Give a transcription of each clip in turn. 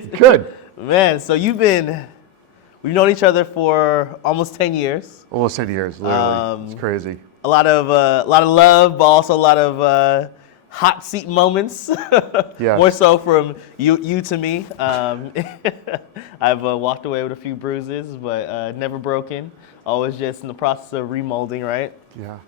Good. Man, so we've known each other for almost 10 years. Almost 10 years, literally. It's crazy. A lot of love, but also a lot of hot seat moments. Yes. More so from you to me. I've walked away with a few bruises, but never broken. Always just in the process of remolding, right? Yeah.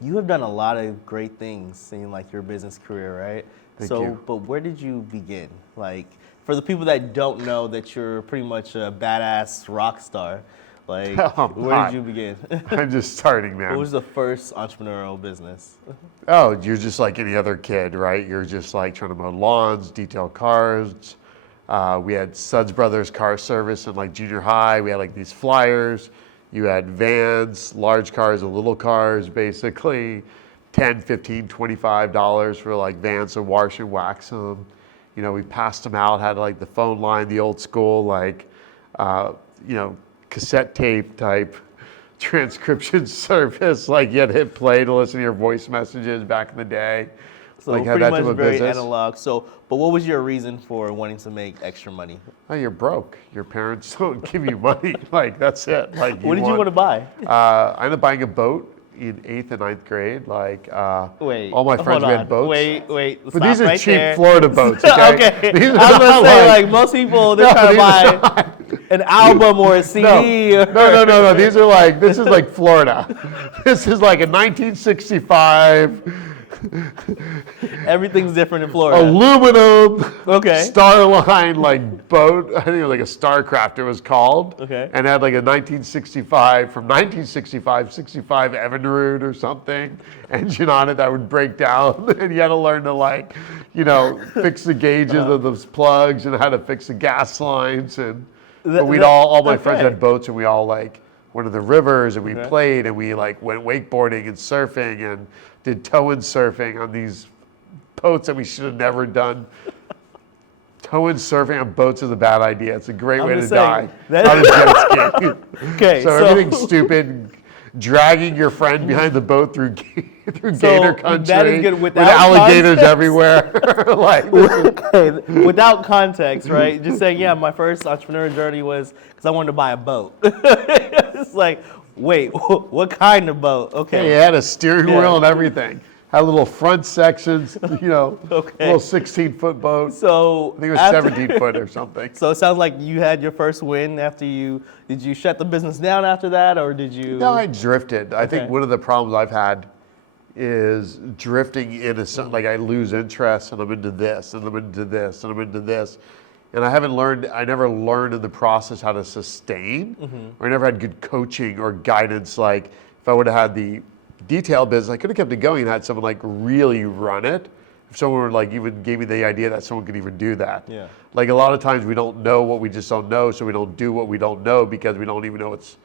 You have done a lot of great things in like your business career, right? Thank you. But where did you begin? Like, for the people that don't know that you're pretty much a badass rock star, like, where did you begin? I'm just starting, man. What was the first entrepreneurial business? Oh, you're just like any other kid, right? You're just like trying to mow lawns, detail cars. We had Suds Brothers car service in like junior high. We had like these flyers. You had vans, large cars and little cars, basically $10, $15, $25 for like vans to wash and wax them. You know, we passed them out, had like the phone line, the old school, like, cassette tape type transcription service. Like you had to hit play to listen to your voice messages back in the day. So like pretty much very analog. So, but what was your reason for wanting to make extra money? Oh, you're broke. Your parents don't give you money. Like that's it. Like what did you want to buy? I ended up buying a boat in 8th and 9th grade. Like all my friends had boats. Wait. But these are right cheap there. Florida boats. Okay. Okay. These are I was gonna say like most people they're trying to buy an album or a CD. No. These are like this is like Florida. This is like a 1965. Everything's different in Florida. Aluminum, okay, Starline like boat. I think it was like a Starcraft. It was called. Okay, and it had like a 65 Evinrude or something engine on it that would break down, and you had to learn to fix the gauges of those plugs and how to fix the gas lines. And but we'd all my friends had boats, and we all like went to the rivers and we played, and we like went wakeboarding and surfing and did tow-in surfing on these boats that we should have never done. Tow-in surfing on boats is a bad idea. It's a great way to die. Not a jet ski. Okay, so everything's stupid. Dragging your friend behind the boat through gator country. That is good with alligators everywhere. Without context, right? Just saying, yeah, my first entrepreneurial journey was because I wanted to buy a boat. It's like, wait, what kind of boat? Okay. Yeah, it had a steering wheel and everything. Had little front sections, little 16-foot boat. So I think it was 17-foot or something. So it sounds like you had your first win after did you shut the business down after that, or did you? No, I drifted. I think one of the problems I've had is drifting into something, like I lose interest and I'm into this and I'm into this and I'm into this. And I never learned in the process how to sustain, or I never had good coaching or guidance. Like if I would have had the detail business, I could have kept it going and had someone like really run it. If someone would like even gave me the idea that someone could even do that. Yeah. Like a lot of times we don't know what we just don't know, so we don't do what we don't know because we don't even know it's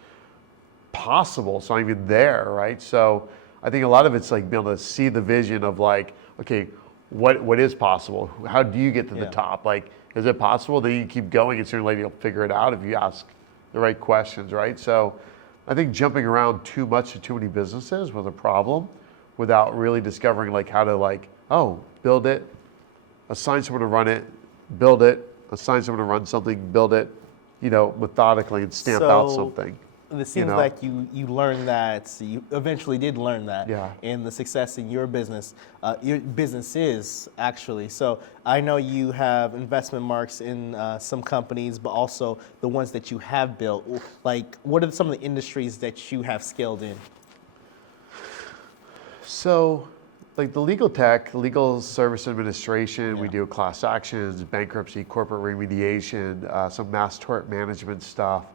possible. It's not even there, right? So I think a lot of it's like being able to see the vision of like, okay, what is possible? How do you get to the top? Like, is it possible? Then you keep going, and sooner or later you'll figure it out if you ask the right questions, right? So I think jumping around too much to too many businesses was a problem without really discovering like how to build it, assign someone to run it, build it, assign someone to run something, build it, methodically and stamp out something. It seems like you learned that, so you eventually did learn that in the success in your businesses actually. So I know you have investment marks in some companies, but also the ones that you have built. Like, what are some of the industries that you have scaled in? So, like the legal service administration, we do class actions, bankruptcy, corporate remediation, some mass tort management stuff.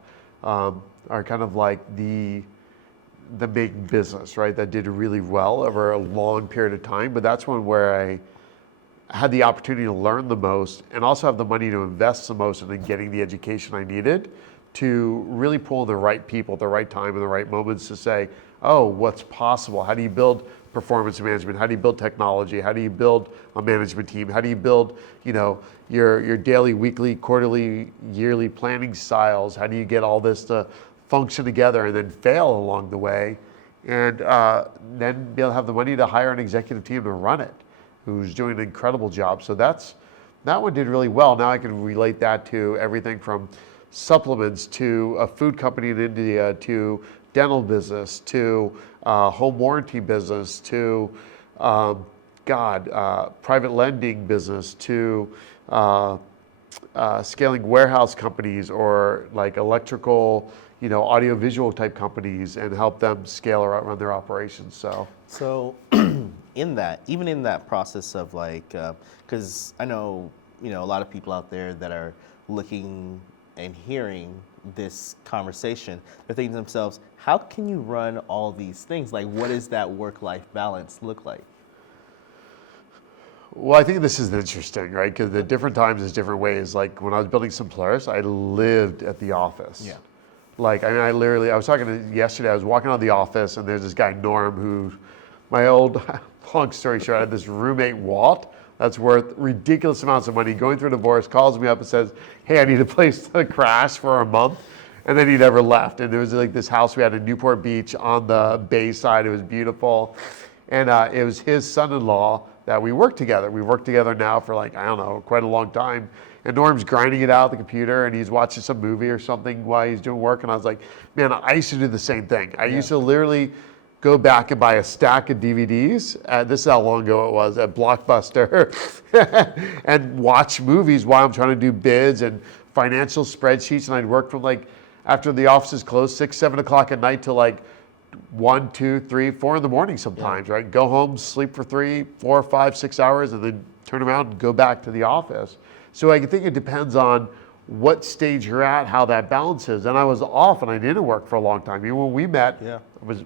Are kind of like the big business, right? That did really well over a long period of time. But that's one where I had the opportunity to learn the most and also have the money to invest the most in getting the education I needed to really pull the right people at the right time and the right moments to say, oh, what's possible? How do you build performance management? How do you build technology? How do you build a management team? How do you build, your daily, weekly, quarterly, yearly planning styles? How do you get all this to function together and then fail along the way? And then be able to have the money to hire an executive team to run it, who's doing an incredible job. So that's That one did really well. Now I can relate that to everything from supplements to a food company in India to dental business to home warranty business to private lending business to scaling warehouse companies or like electrical, audiovisual type companies and help them scale or run their operations. So even in that process of like, because I know, a lot of people out there that are looking and hearing this conversation, they're thinking to themselves, how can you run all these things? Like, what does that work-life balance look like? Well, I think this is interesting, right? Because the different times is different ways. Like when I was building Simpleris, I lived at the office. Yeah. Like, I was talking to yesterday, I was walking out of the office and there's this guy, Norm, who, my old, long story short, I had this roommate, Walt, that's worth ridiculous amounts of money, going through a divorce, calls me up and says, hey, I need a place to crash for a month. And then he never left. And there was like this house we had in Newport Beach on the bay side. It was beautiful. And it was his son-in-law that we worked together. We worked together now for like, I don't know, quite a long time. And Norm's grinding it out at the computer and he's watching some movie or something while he's doing work. And I was like, man, I used to do the same thing. I used to literally go back and buy a stack of DVDs. This is how long ago it was, at Blockbuster, and watch movies while I'm trying to do bids and financial spreadsheets. And I'd work from like, after the offices closed, 6, 7 o'clock at night till like 1, 2, 3, 4 in the morning sometimes, right? Go home, sleep for 3, 4, 5, 6 hours, and then turn around and go back to the office. So I think it depends on what stage you're at, how that balances. And I was off and I didn't work for a long time. Even when we met, I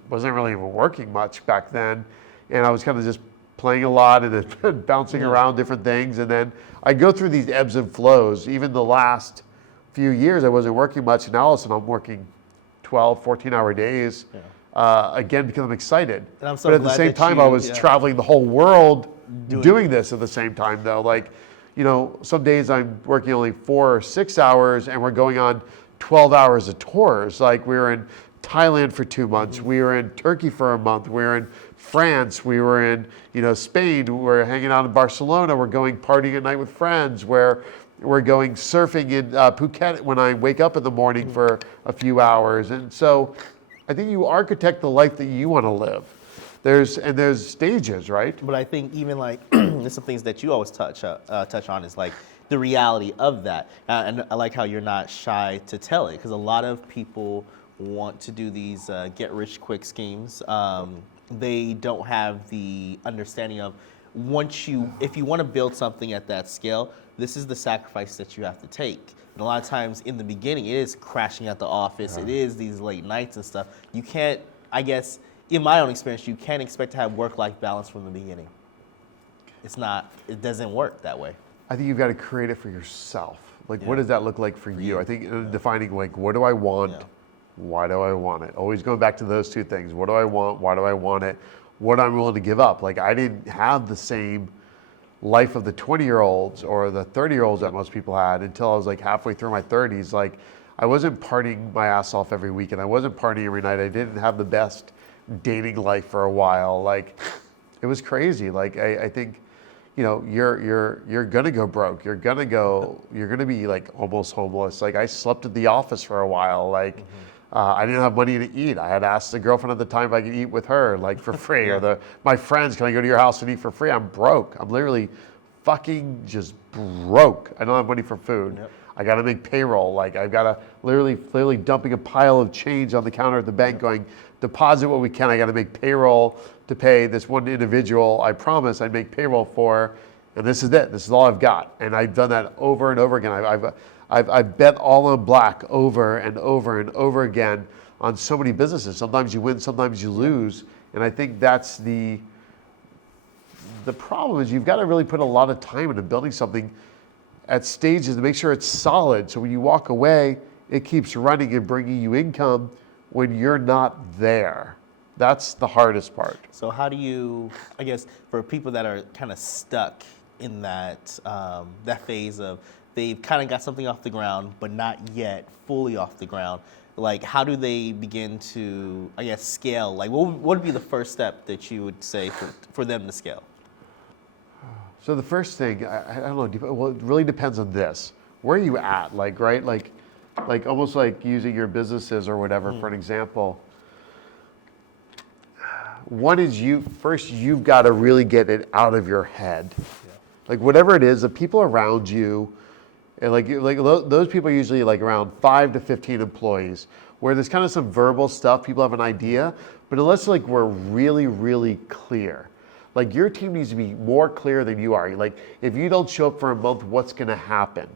wasn't really even working much back then. And I was kind of just playing a lot and then bouncing around different things. And then I go through these ebbs and flows. Even the last few years, I wasn't working much. And now all of a sudden I'm working 12, 14-hour days. Again, because I'm excited. And I'm so but at the glad same that time, you- I was traveling the whole world doing this at the same time, though. Like, some days I'm working only 4 or 6 hours, and we're going on 12 hours of tours. Like, we were in Thailand for 2 months. We were in Turkey for a month. We were in France. We were in, Spain. We're hanging out in Barcelona. We're going partying at night with friends. We're going surfing in Phuket when I wake up in the morning for a few hours. And so I think you architect the life that you want to live. There's stages, right? But I think even like there's some things that you always touch on is like the reality of that, and I like how you're not shy to tell it, because a lot of people want to do these get-rich-quick schemes. They don't have the understanding of if you want to build something at that scale, this is the sacrifice that you have to take. And a lot of times in the beginning, it is crashing at the office. It is these late nights and stuff. You can't, I guess, in my own experience, you can't expect to have work-life balance from the beginning. It doesn't work that way. I think you've got to create it for yourself. Like, what does that look like for you? I think defining, like, what do I want? Why do I want it? Always going back to those two things. What do I want? Why do I want it? What I'm willing to give up. Like, I didn't have the same life of the 20-year-olds or the 30-year-olds that most people had until I was like halfway through my 30s. Like, I wasn't partying my ass off every weekend. I wasn't partying every night. I didn't have the best dating life for a while. Like, it was crazy. Like, I think, you're gonna go broke. You're gonna be like almost homeless. Like, I slept at the office for a while. Like, I didn't have money to eat. I had asked the girlfriend at the time if I could eat with her, like, for free, or my friends, can I go to your house and eat for free? I'm broke. I'm literally fucking just broke. I don't have money for food. I got to make payroll. Like, I've got to literally dumping a pile of change on the counter at the bank going, deposit what we can. I got to make payroll to pay this one individual I promised I'd make payroll for, and this is it. This is all I've got. And I've done that over and over again. I've bet all on black over and over and over again on so many businesses. Sometimes you win, sometimes you lose. And I think that's the problem is you've got to really put a lot of time into building something at stages to make sure it's solid. So when you walk away, it keeps running and bringing you income when you're not there. That's the hardest part. So how do you, I guess, for people that are kind of stuck in that phase of they've kind of got something off the ground, but not yet fully off the ground, like, how do they begin to, I guess, scale? Like, what would be the first step that you would say for them to scale? So the first thing, I don't know, well, it really depends on this. Where are you at? Like, right? Like almost like using your businesses or whatever for an example. One is first you've got to really get it out of your head. Yeah. Like whatever it is, the people around you, and like those people are usually like around 5 to 15 employees, where there's kind of some verbal stuff, people have an idea, but unless like we're really, really clear. Like your team needs to be more clear than you are. Like if you don't show up for a month, what's gonna happen?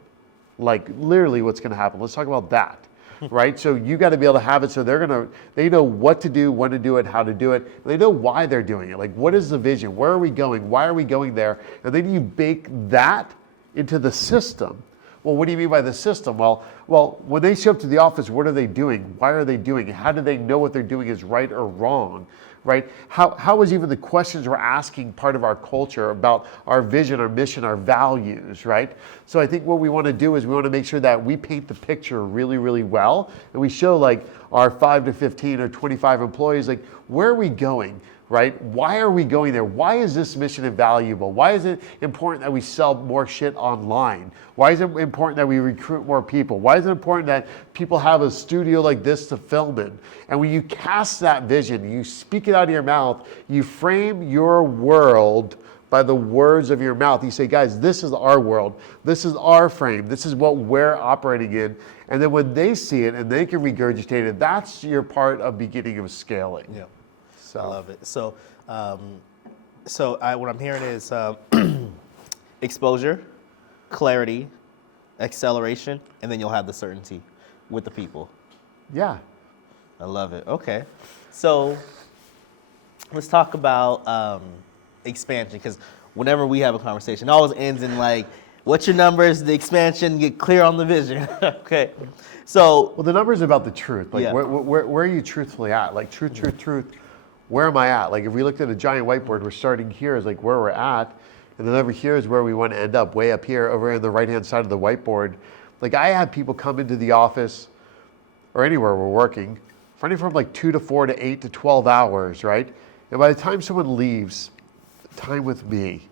Like literally what's gonna happen. Let's talk about that. Right? So you got to be able to have it so they know what to do, when to do it, how to do it. And they know why they're doing it. Like what is the vision? Where are we going? Why are we going there? And then you bake that into the system. Well, what do you mean by the system? Well, when they show up to the office, what are they doing? Why are they doing it? How do they know what they're doing is right or wrong? Right? How is even the questions we're asking part of our culture about our vision, our mission, our values, right? So I think what we want to do is we want to make sure that we paint the picture really, really well. And we show like our 5 to 15 or 25 employees, like where are we going? Right? Why are we going there? Why is this mission invaluable? Why is it important that we sell more shit online? Why is it important that we recruit more people? Why is it important that people have a studio like this to film in? And when you cast that vision, you speak it out of your mouth, you frame your world by the words of your mouth. You say, guys, this is our world. This is our frame. This is what we're operating in. And then when they see it and they can regurgitate it, that's your part of beginning of scaling. Yeah. I love it. So, what I'm hearing is exposure, clarity, acceleration, and then you'll have the certainty with the people. Yeah. I love it. Okay. So let's talk about expansion, because whenever we have a conversation, it always ends in like, what's your numbers, the expansion, get clear on the vision. Okay. So. Well, the numbers are about the truth. Like, yeah. where are you truthfully at? Like, truth. Where am I at? Like if we looked at a giant whiteboard, we're starting here is like where we're at, and then over here is where we want to end up, way up here, over on the right-hand side of the whiteboard. Like I have people come into the office or anywhere we're working, running from like 2 to 4 to 8 to 12 hours, right? And by the time someone leaves, time with me,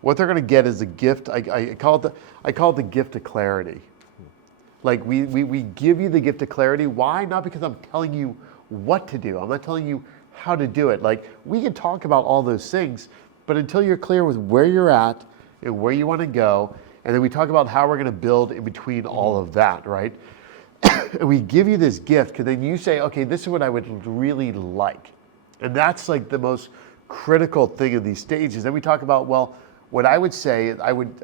what they're going to get is a gift. I call it the gift of clarity. Like we give you the gift of clarity. Why? Not because I'm telling you what to do. I'm not telling you how to do it. Like we can talk about all those things, but until you're clear with where you're at and where you want to go, and then we talk about how we're going to build in between all of that, right? And we give you this gift, because then you say, okay, this is what I would really like. And that's like the most critical thing in these stages. Then we talk about, well, what I would say, I would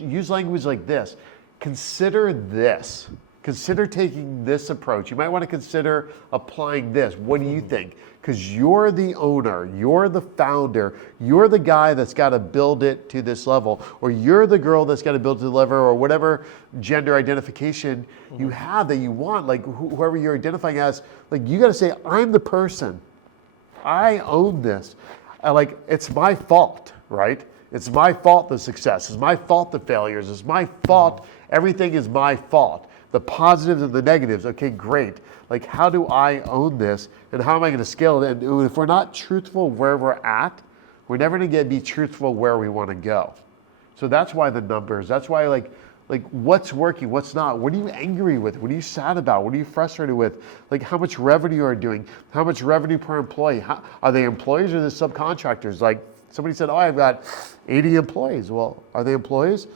use language like this. Consider this. Consider taking this approach. You might want to consider applying this. What do you think? Because you're the owner, you're the founder, you're the guy that's got to build it to this level, or you're the girl that's got to build it to the level, or whatever gender identification you have that you want, like whoever you're identifying as, like you got to say, I'm the person. I own this. Like it's my fault, right? It's my fault the success. It's my fault the failures. It's my fault. Everything is my fault. The positives and the negatives. Okay, great. Like, how do I own this, and how am I going to scale it? And if we're not truthful where we're at, we're never going to be truthful where we want to go. So that's why the numbers. That's why like what's working, what's not. What are you angry with? What are you sad about? What are you frustrated with? Like, how much revenue are you doing? How much revenue per employee? Are they employees or the subcontractors? Like somebody said, oh, I've got 80 employees. Well, are they employees?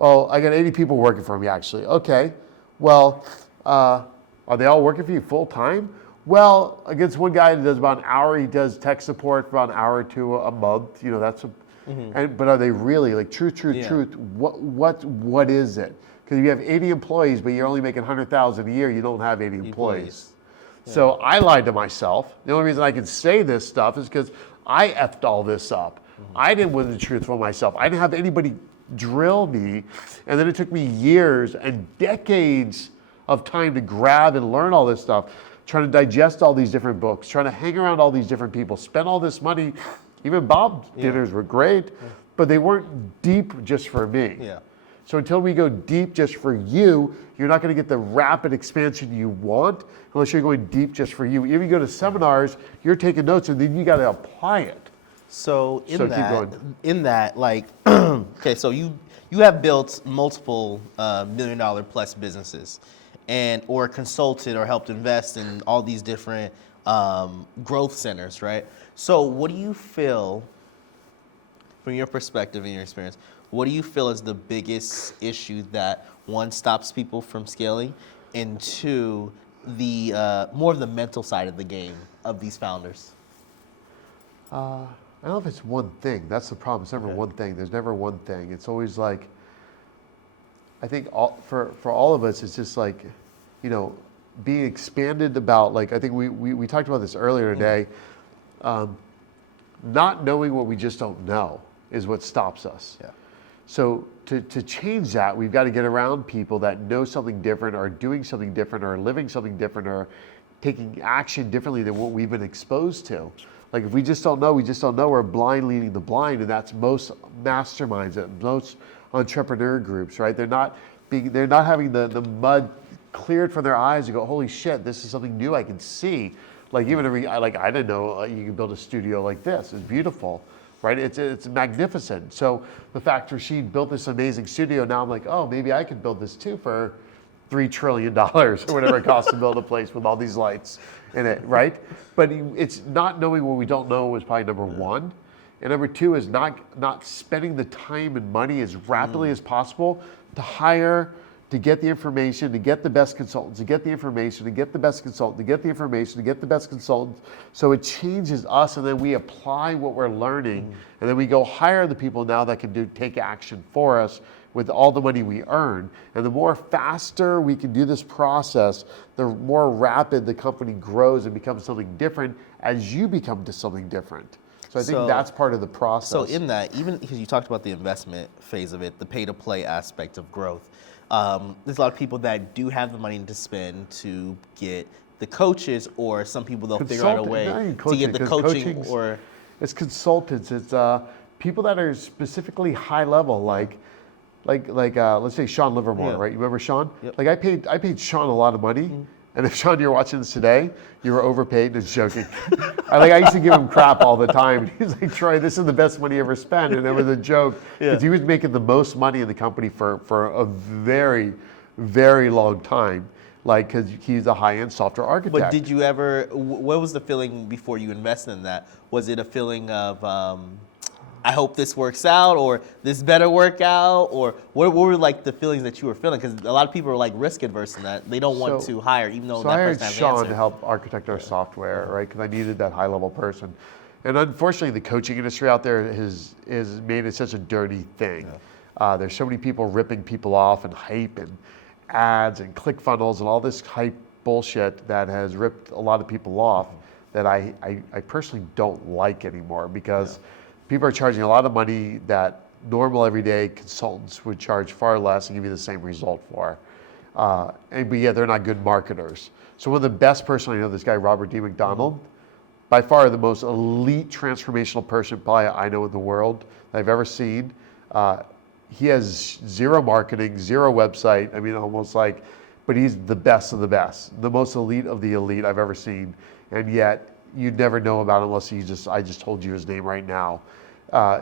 Oh, I got 80 people working for me actually. Okay. Well, are they all working for you full time? Well, against one guy that does about an hour, he does tech support for about an hour or two a month. You know, that's but are they really like truth? What is it? Because if you have 80 employees, but you're only making 100,000 a year, you don't have 80 employees. Yeah. So I lied to myself. The only reason I can say this stuff is because I effed all this up. I didn't want the truth for myself. I didn't have anybody drill me, and then it took me years and decades of time to grab and learn all this stuff, trying to digest all these different books, trying to hang around all these different people, spend all this money. Even Bob's dinners were great, but they weren't deep just for me. Yeah. So until we go deep just for you, you're not going to get the rapid expansion you want unless you're going deep just for you. If you go to seminars, you're taking notes, and then you got to apply it. So So keep going. in that, like, okay, so you have built multiple $1 million plus businesses, and or consulted or helped invest in all these different growth centers, right? So what do you feel, from your perspective and your experience, what do you feel is the biggest issue that, one, stops people from scaling, and two, the more of the mental side of the game of these founders? I don't know if it's one thing. That's the problem. It's never Okay. one thing. There's never one thing. It's always like, I think for all of us, it's just like, being expanded about, like, I think we talked about this earlier today. Not knowing what we just don't know is what stops us. Yeah. So to change that, we've got to get around people that know something different, or doing something different, or living something different, or taking action differently than what we've been exposed to. Like, if we just don't know, we just don't know. We're blind leading the blind, and that's most masterminds, most entrepreneur groups, right? They're not having the mud cleared from their eyes and go, holy shit, this is something new I can see. Like, even I didn't know you could build a studio like this. It's beautiful, right? It's magnificent. So the fact Rasheed built this amazing studio, now I'm like, oh, maybe I could build this too for $3 trillion or whatever it costs to build a place with all these lights in it, right? But it's not knowing what we don't know is probably number one. And number two is not spending the time and money as rapidly as possible to hire, to get the information, to get the best consultants, to get the information, to get the best consultant, to get the information, to get the best consultants. So it changes us, and then we apply what we're learning, and then we go hire the people now that can take action for us with all the money we earn. And the more faster we can do this process, the more rapid the company grows and becomes something different as you become to something different. So I think that's part of the process. So in that, even because you talked about the investment phase of it, the pay-to-play aspect of growth, there's a lot of people that do have the money to spend to get the coaches, or some people they'll figure out a way to get the coaching, or it's consultants. It's people that are specifically high level, like let's say Sean Livermore, right? You remember Sean? Yep. Like I paid Sean a lot of money. And if, Sean, you're watching this today, you were overpaid. Just joking. I used to give him crap all the time. He's like, Troy, this is the best money you ever spent. And it was a joke. Because he was making the most money in the company for a very, very long time. Like, because he's a high-end software architect. But did you ever, what was the feeling before you invested in that? Was it a feeling of, I hope this works out, or this better work out, or what were like the feelings that you were feeling? Because a lot of people are like risk adverse in that. They don't want to hire, even though So that I hired person has an Sean answer. to help architect our software, right? Because I needed that high level person. And unfortunately, the coaching industry out there has made it such a dirty thing. There's so many people ripping people off, and hype and ads and ClickFunnels and all this hype bullshit that has ripped a lot of people off that I personally don't like anymore, because people are charging a lot of money that normal everyday consultants would charge far less and give you the same result for. But they're not good marketers. So one of the best person I know, this guy, Robert D. McDonald, by far the most elite transformational person probably I know in the world that I've ever seen. He has zero marketing, zero website. I mean, almost like, but he's the best of the best, the most elite of the elite I've ever seen. And yet you'd never know about him unless I just told you his name right now.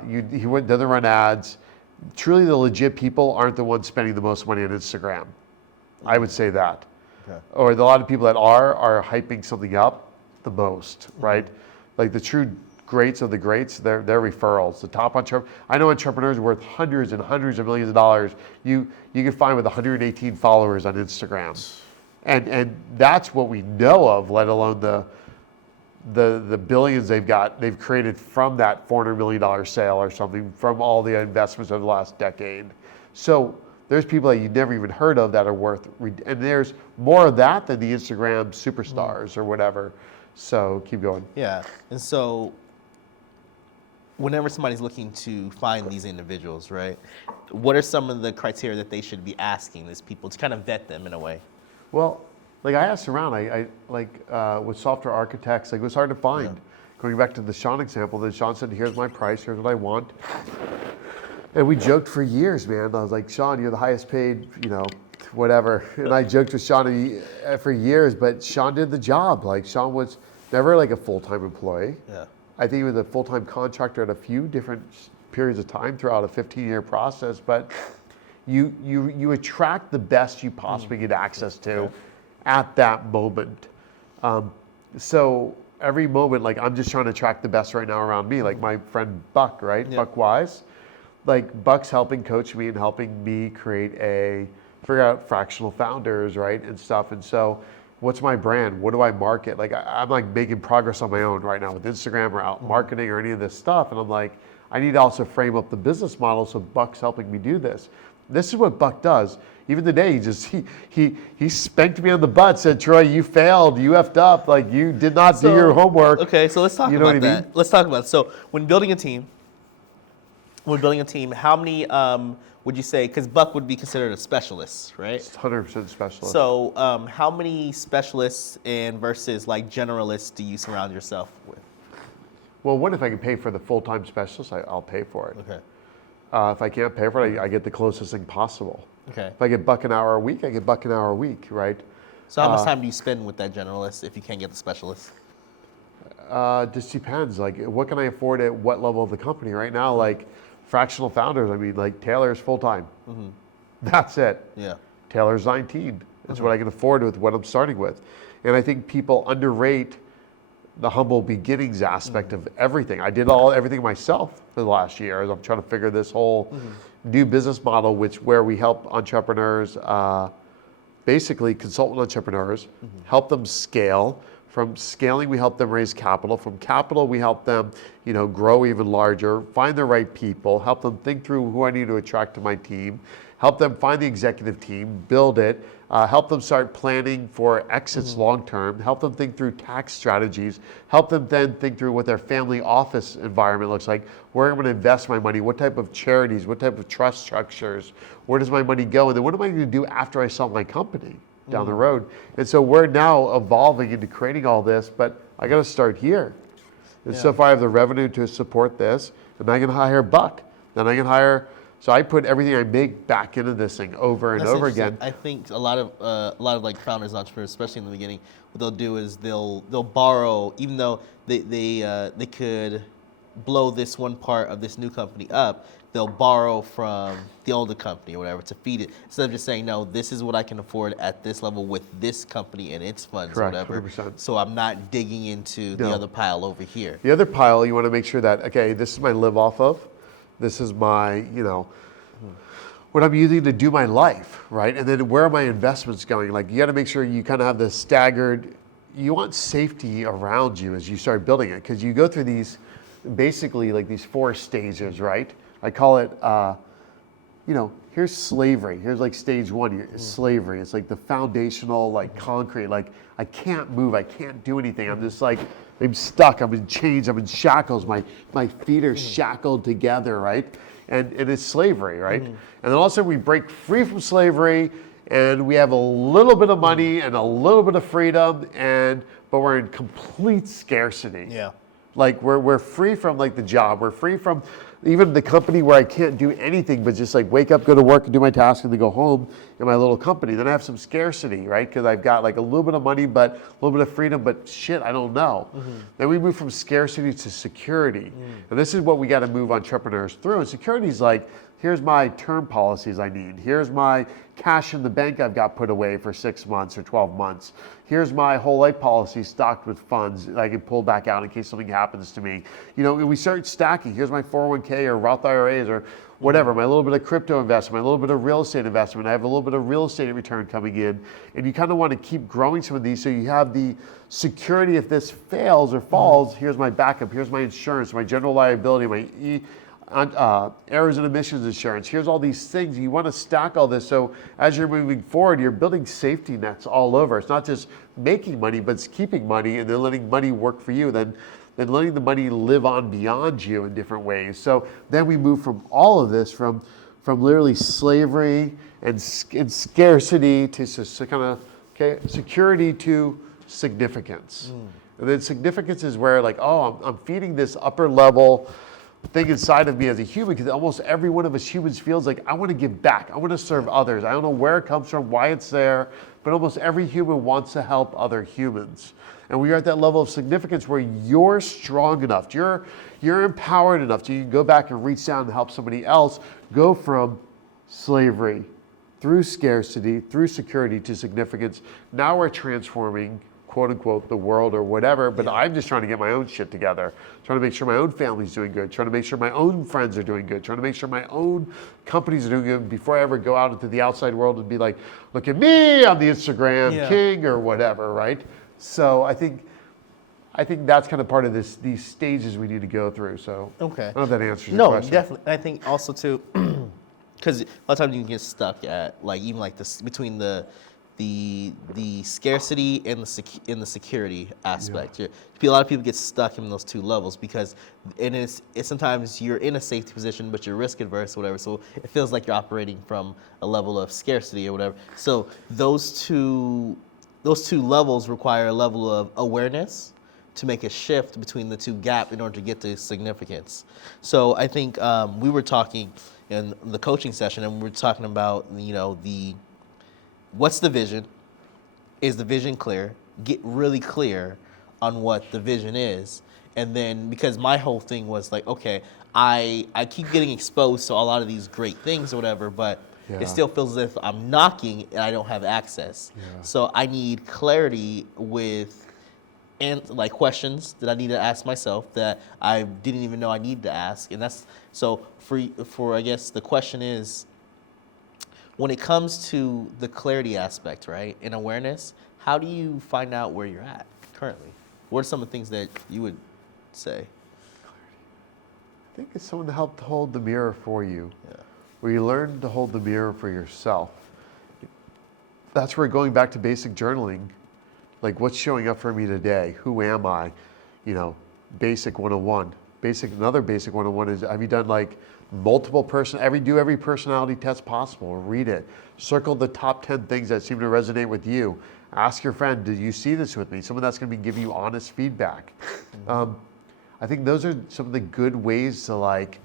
He doesn't run ads. Truly the legit people aren't the ones spending the most money on Instagram. I would say that. Okay. Or a lot of people that are hyping something up the most, right? Like the true greats of the greats, they're referrals. The top I know entrepreneurs worth hundreds and hundreds of millions of dollars you can find with 118 followers on Instagram. And that's what we know of, let alone the billions they've created from that $400 million sale or something, from all the investments over the last decade. So there's people that you never even heard of that are worth, and there's more of that than the Instagram superstars or whatever. So keep going. Yeah, and so whenever somebody's looking to find these individuals, right, what are some of the criteria that they should be asking these people to kind of vet them in a way? Well, like I asked around, with software architects, like it was hard to find. Yeah. Going back to the Sean example, that Sean said, here's my price, here's what I want. And we joked for years, man. I was like, Sean, you're the highest paid, whatever. And I joked with Sean for years, but Sean did the job. Like Sean was never like a full-time employee. Yeah. I think he was a full-time contractor at a few different periods of time throughout a 15-year process, but you attract the best you possibly get access to at that moment. So every moment, like I'm just trying to attract the best right now around me, like my friend Buck, right? Yeah. Buck Wise. Like Buck's helping coach me and helping me figure out fractional founders, right? And stuff. And so what's my brand? What do I market? Like I'm like making progress on my own right now with Instagram or out marketing or any of this stuff. And I'm like, I need to also frame up the business model. So Buck's helping me do this. This is what Buck does. Even today, he spanked me on the butt, said, Troy, you failed, you effed up, like you did not do your homework. Okay, so let's talk about that. Let's talk about it. So when building a team, how many would you say, because Buck would be considered a specialist, right? It's 100% specialist. So how many specialists and versus like generalists do you surround yourself with? Well, what if I can pay for the full-time specialist? I'll pay for it. Okay. If I can't pay for it, I get the closest thing possible. Okay. If I get $1 an hour a week, I get $1 an hour a week, right? So how much time do you spend with that generalist if you can't get the specialist? Just depends. Like, what can I afford at what level of the company right now? Like, fractional founders. I mean, like Taylor's full time. That's it. Yeah. Taylor's 19. That's what I can afford with what I'm starting with. And I think people underrate the humble beginnings aspect of everything. I did everything myself for the last year as I'm trying to figure this whole new business model, where we help entrepreneurs, basically consultant entrepreneurs, help them scale. From scaling, we help them raise capital. From capital, we help them, grow even larger, find the right people, help them think through who I need to attract to my team, help them find the executive team, build it, help them start planning for exits long term, help them think through tax strategies, help them then think through what their family office environment looks like, where I'm going to invest my money, what type of charities, what type of trust structures, where does my money go, and then what am I going to do after I sell my company down the road. And so we're now evolving into creating all this, but I got to start here. And so if I have the revenue to support this, then I can hire Buck. Then I can hire. So I put everything I make back into this thing over and over again. I think a lot of like founders, entrepreneurs, especially in the beginning, what they'll do is they'll borrow, even though they could blow this one part of this new company up, they'll borrow from the older company or whatever to feed it. Instead of just saying, no, this is what I can afford at this level with this company and its funds Correct, or whatever. 100%. So I'm not digging into the other pile over here. The other pile, you want to make sure that, okay, this is my live off of. This is my, what I'm using to do my life, right? And then where are my investments going? Like, you got to make sure you kind of have this staggered, you want safety around you as you start building it, because you go through these, basically like these 4 stages, right? I call it, here's slavery. Here's like stage 1, slavery. It's like the foundational, like concrete, like I can't move, I can't do anything. I'm just like, I'm stuck, I'm in chains, I'm in shackles. My feet are shackled together, right? And it's slavery, right? And then all of a sudden we break free from slavery and we have a little bit of money and a little bit of freedom, but we're in complete scarcity. Yeah. Like we're free from like the job, we're free from even the company where I can't do anything but just like wake up, go to work and do my task and then go home in my little company. Then I have some scarcity, right? Because I've got like a little bit of money, but a little bit of freedom, but shit, I don't know. Then we move from scarcity to security. And this is what we got to move entrepreneurs through. And security is like, here's my term policies I need. Here's my cash in the bank I've got put away for 6 months or 12 months. Here's my whole life policy stocked with funds that I can pull back out in case something happens to me. And we start stacking. Here's my 401k or Roth IRAs or whatever, my little bit of crypto investment, my little bit of real estate investment. I have a little bit of real estate return coming in. And you kind of want to keep growing some of these so you have the security if this fails or falls. Here's my backup. Here's my insurance, my general liability, my errors and emissions insurance. Here's all these things. You want to stack all this so as you're moving forward, you're building safety nets all over. It's not just making money, but it's keeping money and then letting money work for you, then letting the money live on beyond you in different ways. So then we move from all of this, from literally slavery and scarcity to kind of security to significance. And then significance is where like, oh, I'm feeding this upper level thing inside of me as a human, because almost every one of us humans feels like, I want to give back. I want to serve others. I don't know where it comes from, why it's there, but almost every human wants to help other humans. And we are at that level of significance where you're strong enough, you're empowered enough to you can go back and reach down and help somebody else go from slavery through scarcity, through security to significance. Now we're transforming, quote unquote, the world or whatever, but I'm just trying to get my own shit together, trying to make sure my own family's doing good, trying to make sure my own friends are doing good, trying to make sure my own companies are doing good before I ever go out into the outside world and be like, look at me on the Instagram king or whatever, right? So I think that's kind of part of these stages we need to go through. So okay. I don't know if that answers your question. No, definitely. I think also too, because a lot of times you can get stuck at like even like this between the scarcity and the security aspect. A lot of people get stuck in those two levels because it's sometimes you're in a safety position but you're risk adverse or whatever. So it feels like you're operating from a level of scarcity or whatever. So those two levels require a level of awareness to make a shift between the two gap in order to get to significance. So I think we were talking in the coaching session and we were talking about, what's the vision? Is the vision clear? Get really clear on what the vision is. And then, because my whole thing was like, okay, I keep getting exposed to a lot of these great things or whatever, but it still feels as if I'm knocking and I don't have access. So I need clarity with like questions that I need to ask myself that I didn't even know I needed to ask. And that's, so for I guess the question is, when it comes to the clarity aspect, right, and awareness, how do you find out where you're at currently? What are some of the things that you would say? I think it's someone to help hold the mirror for you, where you learn to hold the mirror for yourself. That's where going back to basic journaling, like what's showing up for me today? Who am I? Basic 101. Another basic 101 is, have you done like multiple every personality test possible, read it, circle the top 10 things that seem to resonate with you, ask your friend, did you see this with me? Someone that's going to give you honest feedback. I think those are some of the good ways to like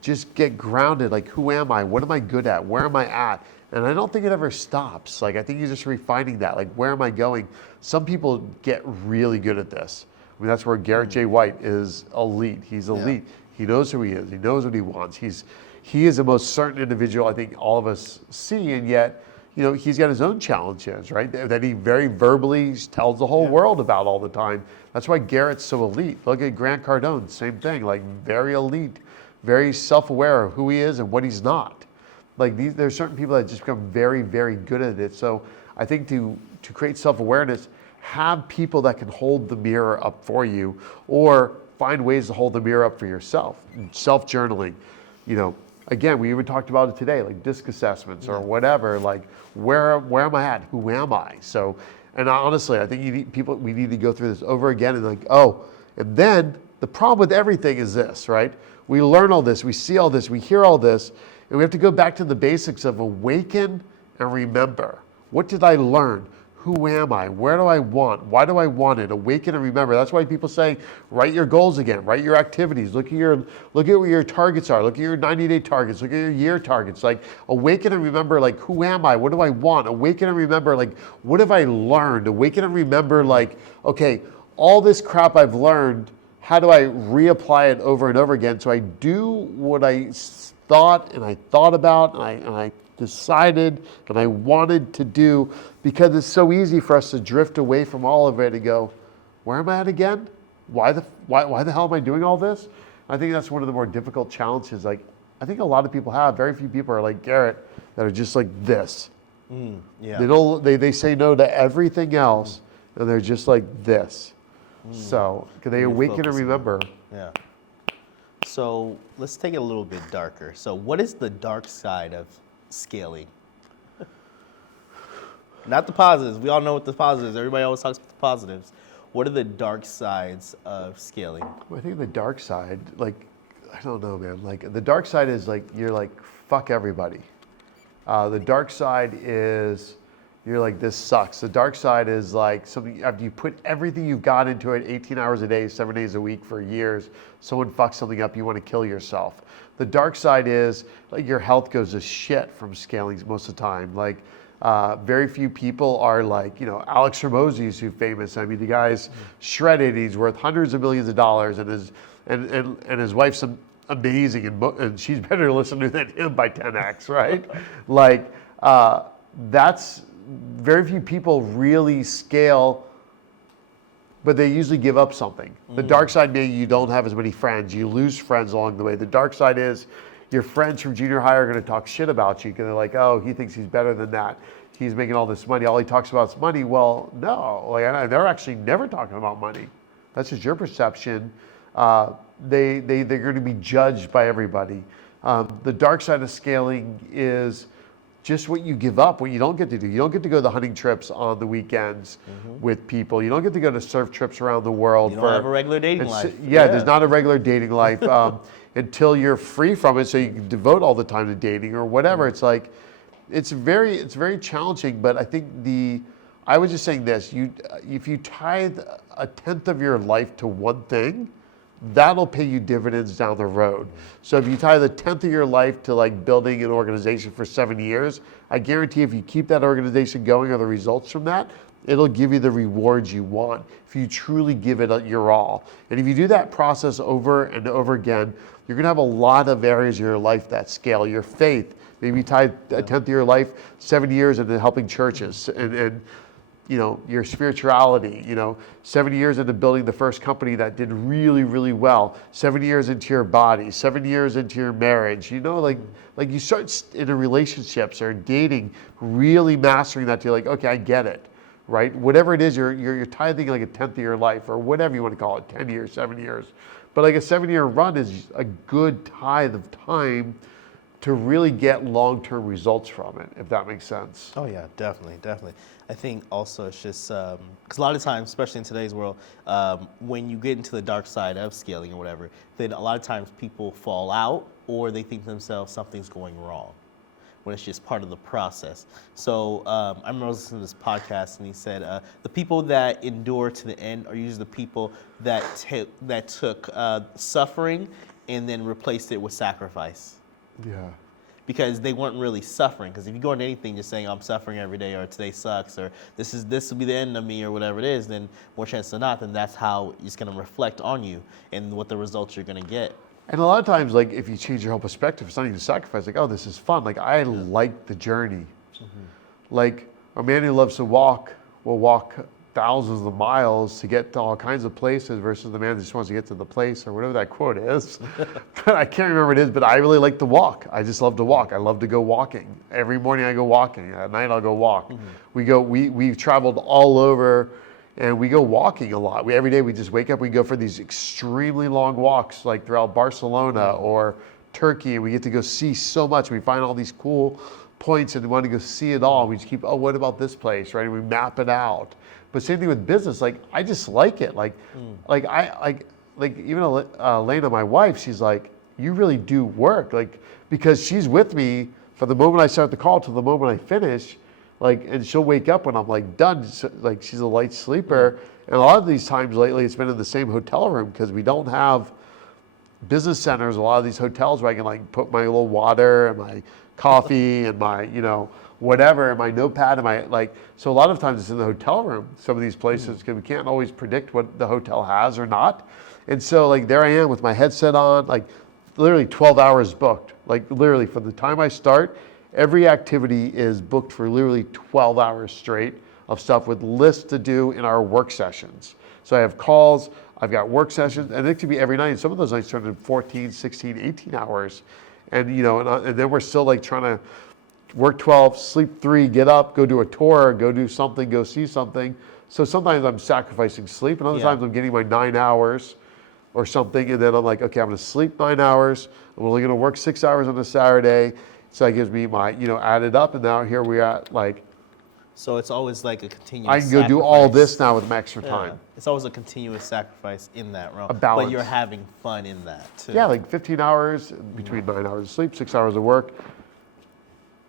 just get grounded, like who am I, what am I good at, where am I at? And I don't think it ever stops. Like I think you're just refining that, like where am I going? Some people get really good at this. I mean, that's where Garrett J. White is elite. He's elite. He knows who he is. He knows what he wants. He is the most certain individual I think all of us see, and yet, he's got his own challenges, right? That he very verbally tells the whole world about all the time. That's why Garrett's so elite. Look at Grant Cardone, same thing, like very elite, very self-aware of who he is and what he's not. Like there's certain people that just become very, very good at it. So I think to create self-awareness, have people that can hold the mirror up for you, or find ways to hold the mirror up for yourself. Self-journaling, again, we even talked about it today, like disc assessments or whatever, like where am I at? Who am I? So, and honestly, I think we need to go through this over again and like, and then the problem with everything is this, right? We learn all this, we see all this, we hear all this, and we have to go back to the basics of awaken and remember. What did I learn? Who am I? Where do I want? Why do I want it? Awaken and remember. That's why people say, write your goals again, write your activities, look at where your targets are, look at your 90-day targets, look at your year targets. Like awaken and remember, like who am I? What do I want? Awaken and remember, like what have I learned? Awaken and remember, like, okay, all this crap I've learned, how do I reapply it over and over again so I do what I thought about and I decided and I wanted to do, because it's so easy for us to drift away from all of it and go, where am I at again? Why the hell am I doing all this? I think that's one of the more difficult challenges. Like I think a lot of people have, very few people are like Garrett that are just like this. They say no to everything else and they're just like this. So can they awaken and remember? So let's take it a little bit darker. So what is the dark side of scaling? Not the positives. We all know what the positives. Everybody always talks about the positives. What are the dark sides of scaling? Well, I think the dark side, like, I don't know, man. Like the dark side is like, you're like, fuck everybody. The dark side is you're like, this sucks. The dark side is like something, after you put everything you've got into it, 18 hours a day, 7 days a week for years, someone fucks something up, you want to kill yourself. The dark side is like your health goes to shit from scaling most of the time. Like very few people are like, you know, Alex Hormozi's who's famous. I mean, the guy's shredded, he's worth hundreds of millions of dollars, and his wife's amazing, and she's better to listen to than him by 10x, right? Like that's, very few people really scale, but they usually give up something. The dark side, maybe you don't have as many friends. You lose friends along the way. The dark side is your friends from junior high are going to talk shit about you because they're like, oh, he thinks he's better than that. He's making all this money. All he talks about is money. Well, no, like they're actually never talking about money. That's just your perception. They're going to be judged by everybody. The dark side of scaling is just what you give up, what you don't get to do. You don't get to go to the hunting trips on the weekends with people. You don't get to go to surf trips around the world. You don't have a regular dating life. Yeah, there's not a regular dating life until you're free from it, so you can devote all the time to dating or whatever. It's like, it's very challenging, but I think I was just saying this, if you tithe a tenth of your life to one thing, that'll pay you dividends down the road. So if you tie the tenth of your life to like building an organization for 7 years, I guarantee if you keep that organization going or the results from that, it'll give you the rewards you want if you truly give it your all. And if you do that process over and over again, you're gonna have a lot of areas of your life that scale. Your faith, maybe you tie a tenth of your life, 7 years into helping churches, and you know, your spirituality, 7 years into building the first company that did really, really well, 7 years into your body, 7 years into your marriage, like you start in a relationships or dating, really mastering that, you're like, okay, I get it, right? Whatever it is, you're tithing like a tenth of your life or whatever you want to call it, 10 years, 7 years. But like a 7-year run is a good tithe of time to really get long-term results from it, if that makes sense. Oh yeah, definitely. I think also it's just, because a lot of times, especially in today's world, when you get into the dark side of scaling or whatever, then a lot of times people fall out or they think to themselves something's going wrong when it's just part of the process. So I remember listening to this podcast and he said, the people that endure to the end are usually the people that took suffering and then replaced it with sacrifice. Yeah. Because they weren't really suffering. Because if you go into anything just saying I'm suffering every day or today sucks or this will be the end of me or whatever it is, then more chance than not, then that's how it's going to reflect on you and what the results you're going to get. And a lot of times, like if you change your whole perspective, it's not even sacrifice. Like, oh, this is fun. Like I like the journey. Like a man who loves to walk will walk thousands of miles to get to all kinds of places versus the man that just wants to get to the place or whatever that quote is. But I can't remember what it is, but I really like to walk. I just love to walk. I love to go walking. Every morning I go walking. At night I'll go walk. We've traveled all over and we go walking a lot. Every day we just wake up, we go for these extremely long walks like throughout Barcelona or Turkey, and we get to go see so much. We find all these cool points and we want to go see it all. We just keep, oh, what about this place, right? And we map it out. But same thing with business. Like I just like it. Like even Elena, my wife, she's like, you really do work. Like because she's with me from the moment I start the call to the moment I finish. Like, and she'll wake up when I'm like done. So, like she's a light sleeper. And a lot of these times lately, it's been in the same hotel room because we don't have business centers. A lot of these hotels where I can like put my little water and my coffee and my whatever, and my notepad and my so a lot of times it's in the hotel room, some of these places, because we can't always predict what the hotel has or not. And so like there I am with my headset on, like literally 12 hours booked. Like literally from the time I start, every activity is booked for literally 12 hours straight of stuff with lists to do in our work sessions. So I have calls, I've got work sessions, and it could be every night. And some of those nights turn into 14, 16, 18 hours. And and then we're still like trying to work 12, sleep 3, get up, go do a tour, go do something, go see something. So sometimes I'm sacrificing sleep, and other times I'm getting my 9 hours or something, and then I'm like, okay, I'm gonna sleep 9 hours, I'm only gonna work 6 hours on a Saturday, so that gives me my, added up, and now here we are like. So it's always like a continuous I can go do all this now with my extra time. It's always a continuous sacrifice in that realm. A balance. But you're having fun in that too. Yeah, like 15 hours, between 9 hours of sleep, 6 hours of work.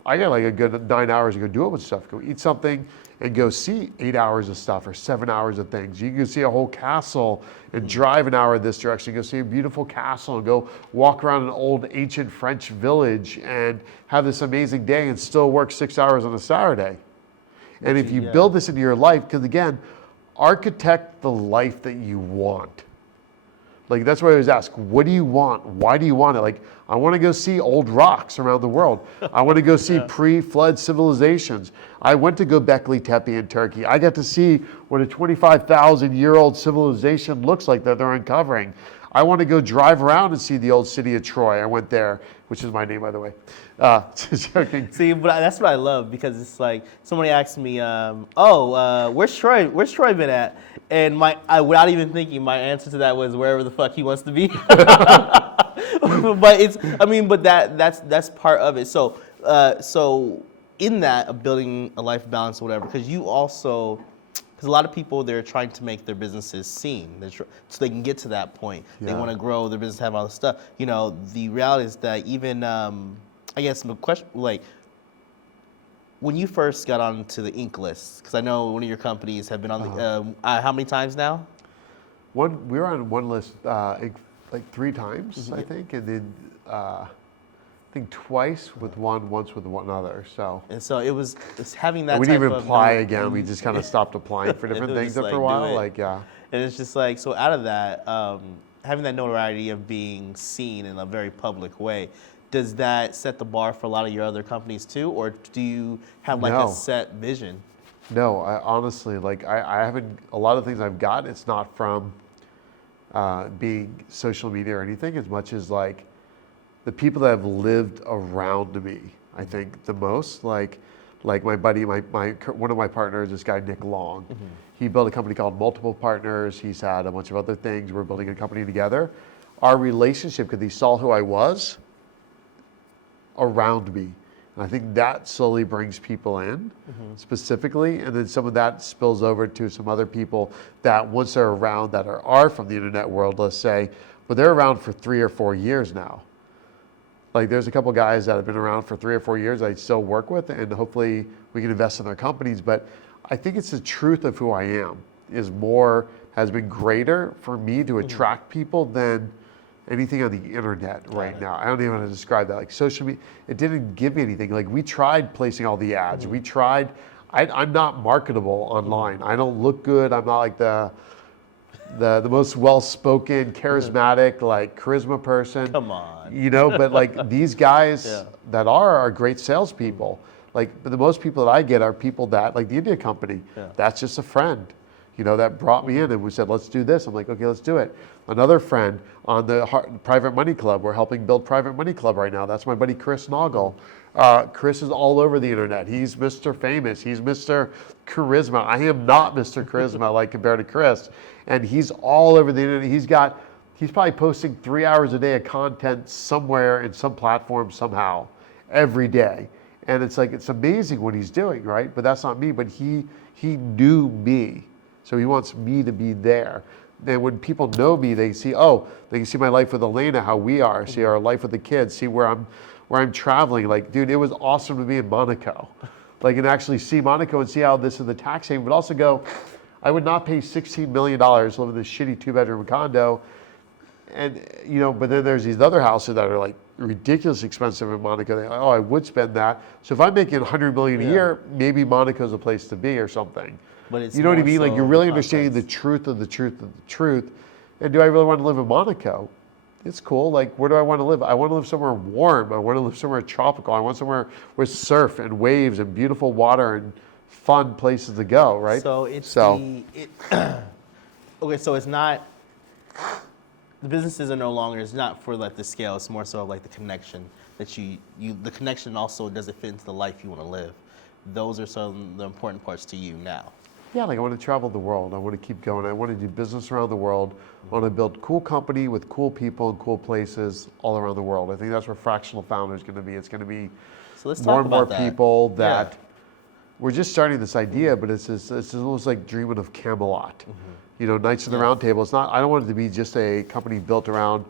I got like a good 9 hours to go do a bunch of stuff. Go eat something and go see 8 hours of stuff or 7 hours of things. You can go see a whole castle and drive an hour this direction, go see a beautiful castle and go walk around an old ancient French village and have this amazing day and still work 6 hours on a Saturday. And if you build this into your life, because again, architect the life that you want. Like that's why I always ask, what do you want? Why do you want it? Like, I want to go see old rocks around the world. I want to go see pre-flood civilizations. I went to Göbekli Tepe in Turkey. I got to see what a 25,000-year-old civilization looks like that they're uncovering. I want to go drive around and see the old city of Troy. I went there, which is my name, by the way. Just joking. See, but that's what I love, because it's like somebody asked me, where's Troy? Where's Troy been at? And without even thinking, my answer to that was wherever the fuck he wants to be. But that's part of it. So in that, of building a life balance or whatever, because a lot of people, they're trying to make their businesses seen, so they can get to that point. Yeah. They want to grow their business, have all this stuff. You know, the reality is that even, I guess the question, like, when you first got onto the Inc. list, because I know one of your companies have been on the, how many times now? We were on one list like 3 times, I think, and then I think twice with one, once with one other. So. And so it's having that. We didn't even apply again. We just kind of stopped applying for different things after a while. Like, yeah. And it's just like, so out of that, having that notoriety of being seen in a very public way, does that set the bar for a lot of your other companies too, or do you have like a set vision? No, I honestly, like I haven't, a lot of things I've got, it's not from being social media or anything, as much as like the people that have lived around me, I think the most, like my buddy, one of my partners, this guy, Nick Long, he built a company called Multiple Partners. He's had a bunch of other things. We're building a company together. Our relationship, because he saw who I was around me. And I think that slowly brings people in specifically. And then some of that spills over to some other people that once they're around that are from the internet world, let's say, but they're around for 3 or 4 years now. Like there's a couple guys that have been around for 3 or 4 years I still work with, and hopefully we can invest in their companies. But I think it's the truth of who I am has been greater for me to attract people than anything on the internet right now. I don't even know how to describe that. Like social media, it didn't give me anything. Like we tried placing all the ads. We tried, I'm not marketable online. I don't look good. I'm not like the most well-spoken, charismatic, like charisma person. Come on. You know, but like these guys that are great salespeople. Like, but the most people that I get are people that, like the India company, that's just a friend, you know, that brought me in and we said, let's do this. I'm like, okay, let's do it. Another friend on the Private Money Club. We're helping build Private Money Club right now. That's my buddy Chris Noggle. Chris is all over the internet. He's Mr. Famous. He's Mr. Charisma. I am not Mr. Charisma like compared to Chris. And he's all over the internet. He's probably posting 3 hours a day of content somewhere in some platform somehow every day. And it's like, it's amazing what he's doing, right? But that's not me. But he knew me. So he wants me to be there. And when people know me, they can see my life with Elena, how we are, see our life with the kids, see where I'm traveling. Like, dude, it was awesome to be in Monaco. Like, and actually see Monaco and see how this is the tax haven, but also go, I would not pay $16 million to live in this shitty 2-bedroom condo. And, you know, but then there's these other houses that are like ridiculously expensive in Monaco. They're like, oh, I would spend that. So if I'm making $100 million a year, maybe Monaco's a place to be or something. But it's, you know what I mean? Like you're really understanding the truth of the truth of the truth. And do I really want to live in Monaco? It's cool. Like, where do I want to live? I want to live somewhere warm. I want to live somewhere tropical. I want somewhere with surf and waves and beautiful water and fun places to go, right? So it's okay, so it's not, the businesses are no longer, it's not for like the scale, it's more so of like the connection that the connection also does it fit into the life you want to live. Those are some of the important parts to you now. Yeah, like I want to travel the world. I want to keep going. I want to do business around the world. I want to build cool company with cool people and cool places all around the world. I think that's where Fractional Founder is going to be. It's going to be more and more people that we're just starting this idea, but it's almost like dreaming of Camelot. You know, Knights of the Round Table. It's not. I don't want it to be just a company built around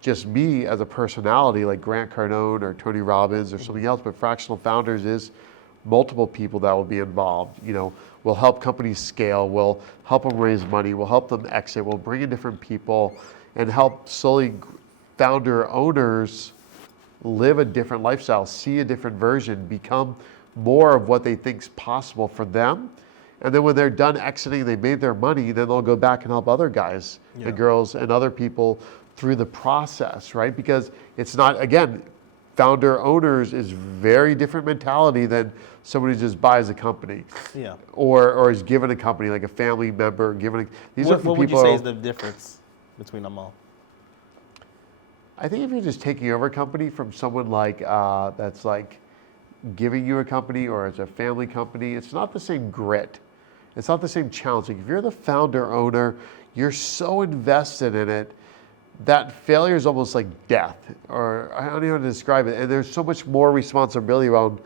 just me as a personality like Grant Cardone or Tony Robbins or something else, but fractional founders is multiple people that will be involved. We'll help companies scale, we'll help them raise money, we'll help them exit, we'll bring in different people and help slowly founder owners live a different lifestyle, see a different version, become more of what they think is possible for them. And then when they're done exiting, they made their money, then they'll go back and help other guys and girls and other people through the process, right? Because it's not, again, founder owners is very different mentality than somebody who just buys a company, or is given a company, like a family member these are for what would people. you say is the difference between them all? I think if you're just taking over a company from someone like that's like giving you a company, or it's a family company, it's not the same grit. It's not the same challenge. Like if you're the founder owner, you're so invested in it that failure is almost like death, or I don't even know how to describe it. And there's so much more responsibility around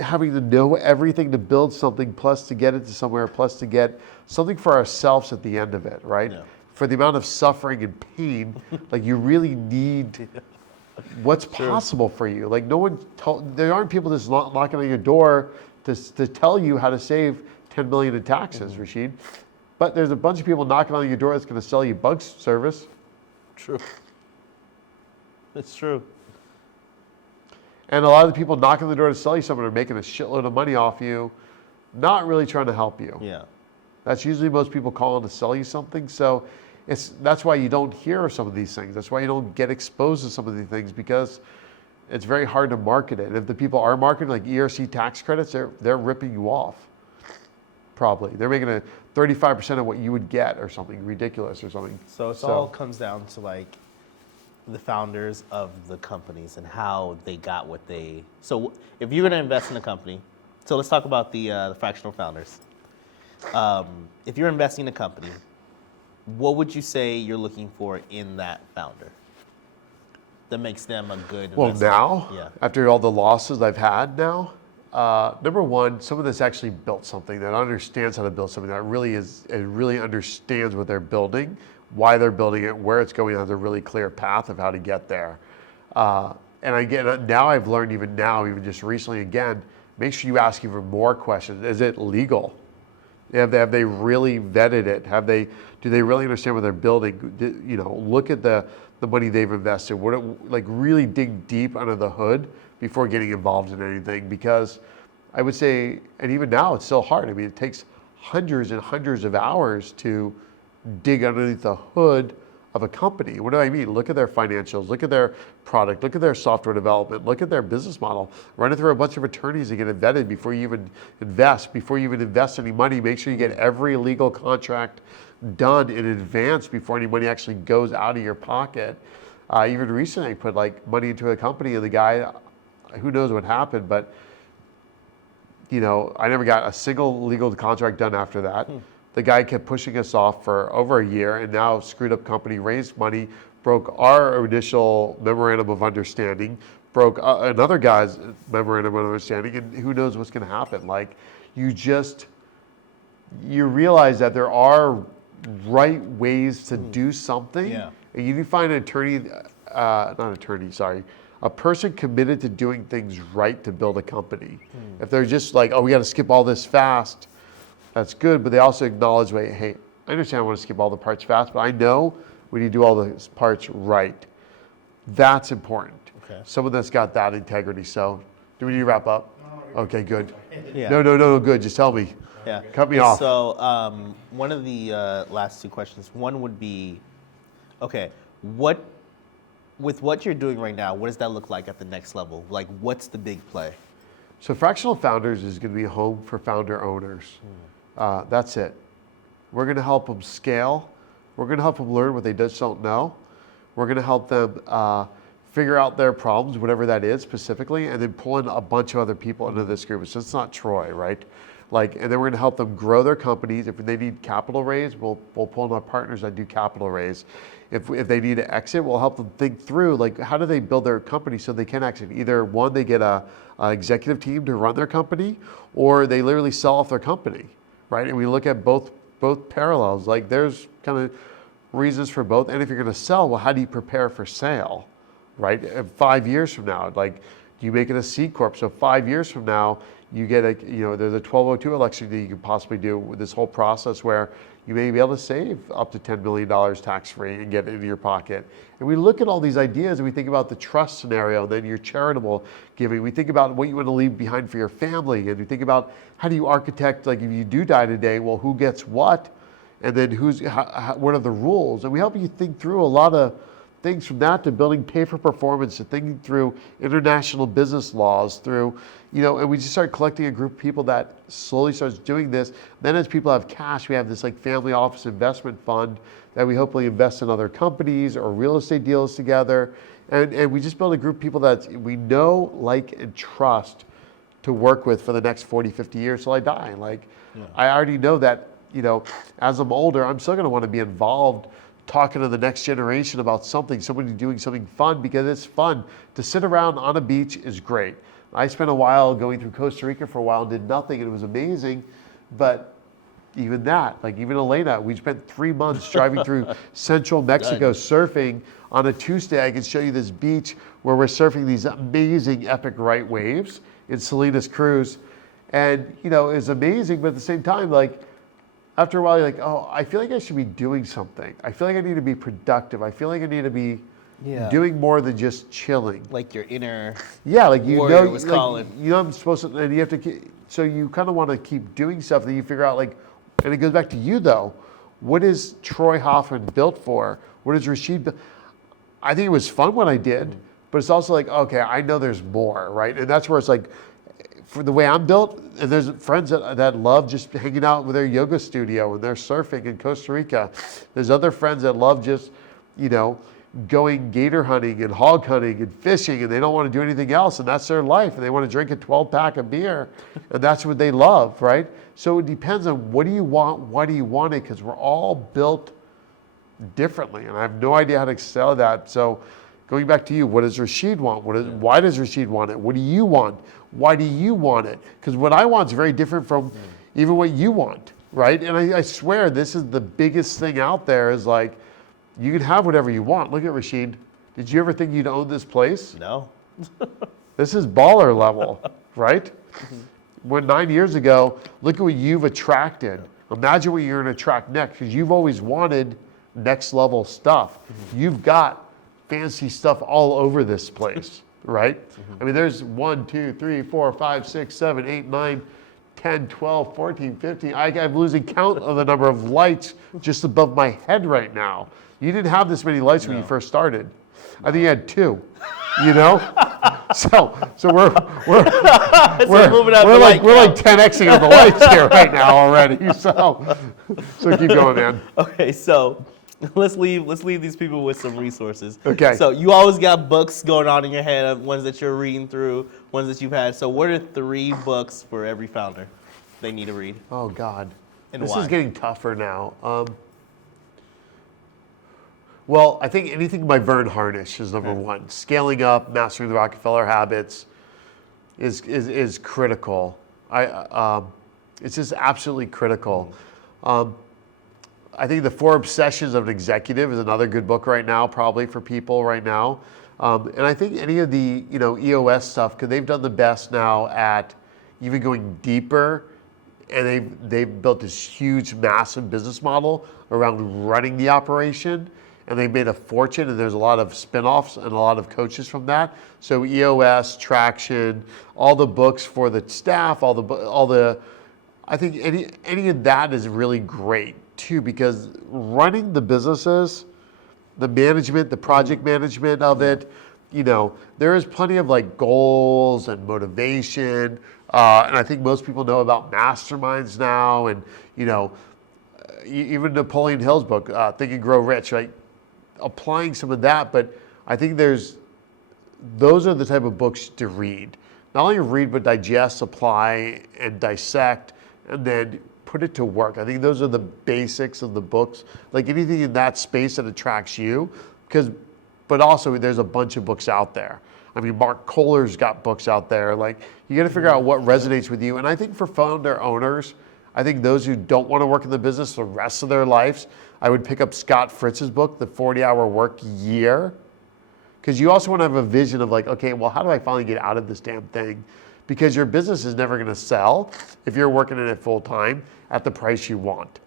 having to know everything to build something, plus to get it to somewhere, plus to get something for ourselves at the end of it, right? For the amount of suffering and pain, like you really need what's possible for you. Like there aren't people just knocking on your door to tell you how to save 10 million in taxes, Rasheed. But there's a bunch of people knocking on your door that's going to sell you bug service. True. It's true. And a lot of the people knocking on the door to sell you something are making a shitload of money off you, not really trying to help you. Yeah. That's usually most people calling to sell you something. So that's why you don't hear of some of these things. That's why you don't get exposed to some of these things, because it's very hard to market it. And if the people are marketing like ERC tax credits, they're ripping you off. Probably. They're making a 35% of what you would get, or something ridiculous or something. So it all comes down to like the founders of the companies and how they got what they. So if you're going to invest in a company, so let's talk about the fractional founders. If you're investing in a company, what would you say you're looking for in that founder that makes them a good investor? Well, now, after all the losses I've had now, number one, someone that's actually built something, that understands how to build something, that really understands what they're building, why they're building it, where it's going, has a really clear path of how to get there. And again, now I've learned, even just recently, again, make sure you ask even more questions. Is it legal? Have they really vetted it? Do they really understand what they're building? Look at the money they've invested. Really dig deep under the hood before getting involved in anything, because I would say, and even now it's still hard. I mean, it takes hundreds and hundreds of hours to dig underneath the hood of a company. What do I mean? Look at their financials, look at their product, look at their software development, look at their business model, run it through a bunch of attorneys to get it vetted before you even invest. Before you even invest any money, make sure you get every legal contract done in advance before any money actually goes out of your pocket. Even recently, I put like money into a company, and the guy, who knows what happened, but I never got a single legal contract done after that. The guy kept pushing us off for over a year, and now screwed up company, raised money, broke our initial memorandum of understanding, broke another guy's memorandum of understanding, and who knows what's going to happen. Like, you realize that there are right ways to do something. And you need to find a person committed to doing things right to build a company. If they're just like, oh, we got to skip all this fast, that's good, but they also acknowledge, hey, I understand I want to skip all the parts fast, but I know we need to do all the parts right. That's important. Someone that's got that integrity. So, do we need to wrap up? Okay, good. No, good. Just tell me. Cut me off. So, one of the last two questions. One would be, okay, with what you're doing right now, what does that look like at the next level? Like, what's the big play? So Fractional Founders is going to be a home for founder owners. That's it. We're going to help them scale. We're going to help them learn what they just don't know. We're going to help them figure out their problems, whatever that is specifically, and then pull in a bunch of other people into this group. So it's not Troy, right? And then we're going to help them grow their companies. If they need capital raise, we'll pull in our partners that do capital raise. If they need to exit, we'll help them think through, like, how do they build their company so they can exit? Either one, they get an executive team to run their company, or they literally sell off their company, right? And we look at both parallels. Like, there's kind of reasons for both. And if you're going to sell, well, how do you prepare for sale, right? 5 years from now, like, do you make it a C Corp? So 5 years from now, you get there's a 1202 election that you can possibly do with this whole process where you may be able to save up to $10 million tax-free and get it into your pocket. And we look at all these ideas and we think about the trust scenario, then your charitable giving. We think about what you want to leave behind for your family. And we think about how do you architect, like if you do die today, well, who gets what? And then what are the rules? And we help you think through a lot of things from that to building pay for performance, to thinking through international business laws, through, and we just start collecting a group of people that slowly starts doing this. Then as people have cash, we have this like family office investment fund that we hopefully invest in other companies or real estate deals together. And we just build a group of people that we know, like, and trust to work with for the next 40, 50 years till I die. Like, I already know that, as I'm older, I'm still gonna wanna be involved talking to the next generation about somebody doing something fun, because it's fun. To sit around on a beach is great. I spent a while going through Costa Rica for a while and did nothing, and it was amazing. But even that, like even Elena, we spent 3 months driving through central Mexico surfing. On a Tuesday, I can show you this beach where we're surfing these amazing epic right waves in Salinas Cruz. And, it's amazing, but at the same time, like, after a while, you're like, oh, I feel like I should be doing something. I feel like I need to be productive. I feel like I need to be doing more than just chilling. Like your inner like warrior was calling. I'm supposed to, and you have to, so you kind of want to keep doing stuff, and you figure out like, and it goes back to you though. What is Troy Hoffman built for? What is Rasheed? I think it was fun when I did, but it's also like, okay, I know there's more, right? And that's where it's like, for the way I'm built, and there's friends that love just hanging out with their yoga studio and they're surfing in Costa Rica. There's other friends that love just, going gator hunting and hog hunting and fishing, and they don't want to do anything else, and that's their life, and they want to drink a 12-pack of beer, and that's what they love, right? So it depends on what do you want, why do you want it, because we're all built differently, and I have no idea how to excel at that. So going back to you, what does Rasheed want? Why does Rasheed want it? What do you want? Why do you want it? Because what I want is very different from even what you want, right? And I swear this is the biggest thing out there is like, you can have whatever you want. Look at Rasheed. Did you ever think you'd own this place? No. This is baller level, right? When 9 years ago, look at what you've attracted. Imagine what you're going to attract next, because you've always wanted next level stuff. You've got fancy stuff all over this place, right? I mean, there's 1, 2, 3, 4, 5, 6, 7, 8, 9, 10, 12, 14, 15. I'm losing count of the number of lights just above my head right now. You didn't have this many lights when you first started. I think you had 2. So we're like 10xing on the lights here right now already. So keep going, man. Okay, so let's leave these people with some resources. Okay. So you always got books going on in your head, of ones that you're reading through, ones that you've had. So what are 3 books for every founder they need to read? Oh God, And this why? is getting tougher now. Well, I think anything by Vern Harnish is number 1. Scaling Up, Mastering the Rockefeller Habits is critical. It's just absolutely critical. I think The 4 Obsessions of an Executive is another good book right now, probably for people right now. And I think any of the EOS stuff, because they've done the best now at even going deeper, and they've built this huge, massive business model around running the operation. And they made a fortune, and there's a lot of spin-offs and a lot of coaches from that. So EOS, Traction, all the books for the staff, all the, I think any of that is really great too, because running the businesses, the management, the project management of it, there is plenty of like goals and motivation. And I think most people know about masterminds now, and even Napoleon Hill's book, Think and Grow Rich, right? Applying some of that, but I think those are the type of books to read. Not only read, but digest, apply, and dissect, and then put it to work. I think those are the basics of the books. Like anything in that space that attracts you, but also there's a bunch of books out there. I mean, Mark Kohler's got books out there. Like, you got to figure out what resonates with you. And I think for founder owners, I think those who don't want to work in the business the rest of their lives, I would pick up Scott Fritz's book, The 40-Hour Work Year. Because you also want to have a vision of like, okay, well, how do I finally get out of this damn thing? Because your business is never going to sell if you're working in it full time at the price you want.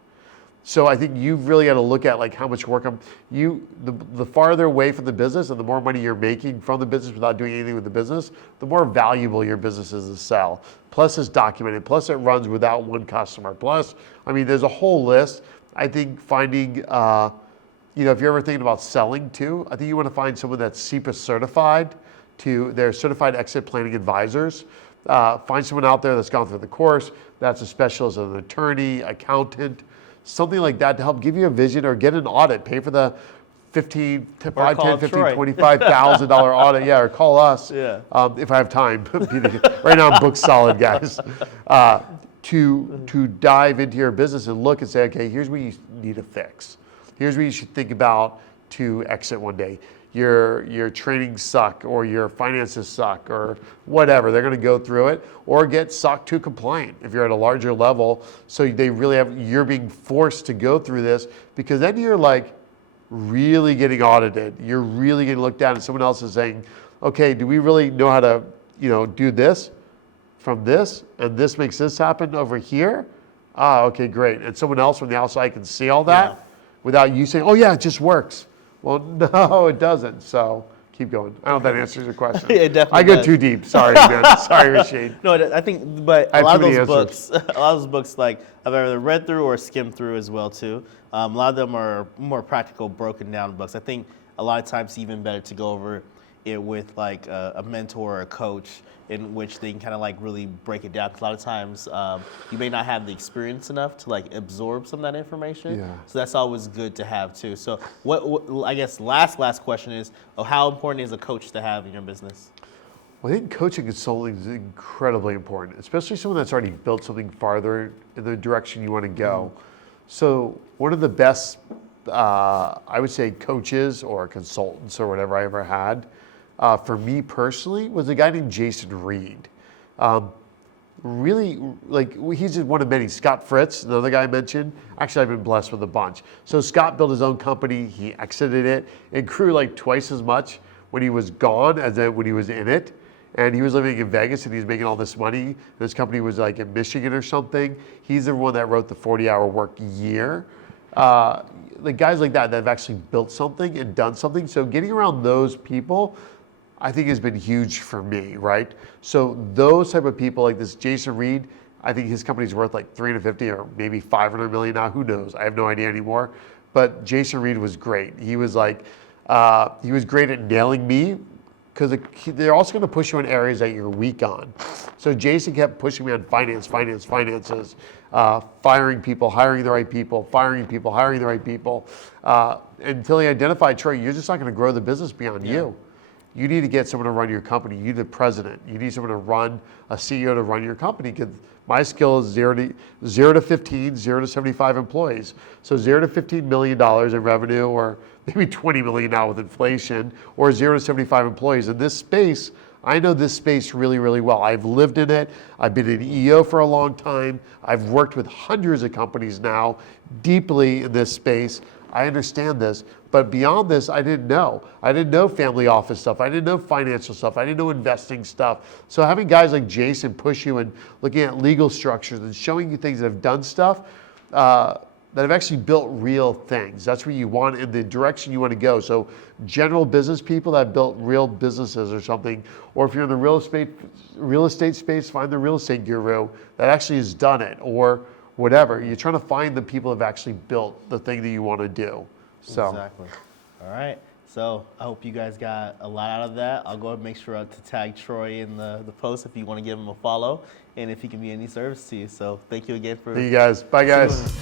So I think you've really got to look at like how much work the farther away from the business and the more money you're making from the business without doing anything with the business, the more valuable your business is to sell. Plus it's documented, plus it runs without one customer. Plus, I mean, there's a whole list. I think finding, if you're ever thinking about selling too, I think you want to find someone that's SEPA certified. They're certified exit planning advisors. Find someone out there that's gone through the course, that's a specialist, an attorney, accountant, something like that to help give you a vision or get an audit. Pay for the $25,000 audit. Yeah, or call us if I have time. Right now I'm booked solid, guys. To dive into your business and look and say, okay, here's what you need to fix. Here's what you should think about to exit one day. Your trainings suck, or your finances suck, or whatever. They're going to go through it, or get SOC 2 compliant if you're at a larger level. So you're being forced to go through this, because then you're like really getting audited. You're really getting looked at, and someone else is saying, okay, do we really know how to, do this from this, and this makes this happen over here? Okay, great. And someone else from the outside can see all that without you saying, oh yeah, it just works. Well, no, it doesn't. So keep going. I don't know if that answers your question. It definitely I go does. too deep. Sorry, man. Sorry, Rasheed. No, I think, but a lot of those books, like I've either read through or skimmed through as well too. A lot of them are more practical, broken down books. I think a lot of times it's even better to go over it with like a mentor or a coach, in which they can kind of like really break it down. Because a lot of times you may not have the experience enough to like absorb some of that information. Yeah. So that's always good to have too. So what I guess last question is, how important is a coach to have in your business? Well, I think coaching and consulting is incredibly important, especially someone that's already built something farther in the direction you want to go. So one of the best, I would say, coaches or consultants or whatever I ever had, for me personally, was a guy named Jason Reed. Really, like, he's just one of many. Scott Fritz, another guy I mentioned. Actually, I've been blessed with a bunch. So Scott built his own company. He exited it. It grew like twice as much when he was gone as when he was in it. And he was living in Vegas and he was making all this money. His company was like in Michigan or something. He's the one that wrote the 40-Hour Work Year. Like guys like that have actually built something and done something. So getting around those people, I think, has been huge for me, right? So those type of people, like this Jason Reed, I think his company's worth like 350 or maybe 500 million now. Who knows? I have no idea anymore. But Jason Reed was great. He was like, he was great at nailing me, because they're also going to push you in areas that you're weak on. So Jason kept pushing me on finances, firing people, hiring the right people, firing people, hiring the right people, until he identified, Troy, you're just not going to grow the business beyond you. You need to get someone to run your company. You need the president. You need someone to run, a CEO to run your company. Because my skill is 0 to 15, 0 to 75 employees. So $0 to $15 million in revenue, or maybe 20 million now with inflation, or 0 to 75 employees. In this space, I know this space really, really well. I've lived in it. I've been an EO for a long time. I've worked with hundreds of companies now, deeply in this space. I understand this, but beyond this, I didn't know. I didn't know family office stuff. I didn't know financial stuff. I didn't know investing stuff. So having guys like Jason push you and looking at legal structures and showing you things that have done stuff, that have actually built real things. That's where you want, in the direction you want to go. So general business people that built real businesses or something, or if you're in the real estate space, find the real estate guru that actually has done it, or whatever. You're trying to find the people that have actually built the thing that you want to do. So. Exactly. All right. So I hope you guys got a lot out of that. I'll go ahead and make sure to tag Troy in the post if you want to give him a follow, and if he can be any service to you. So thank you again for. Thank you guys. Bye, guys.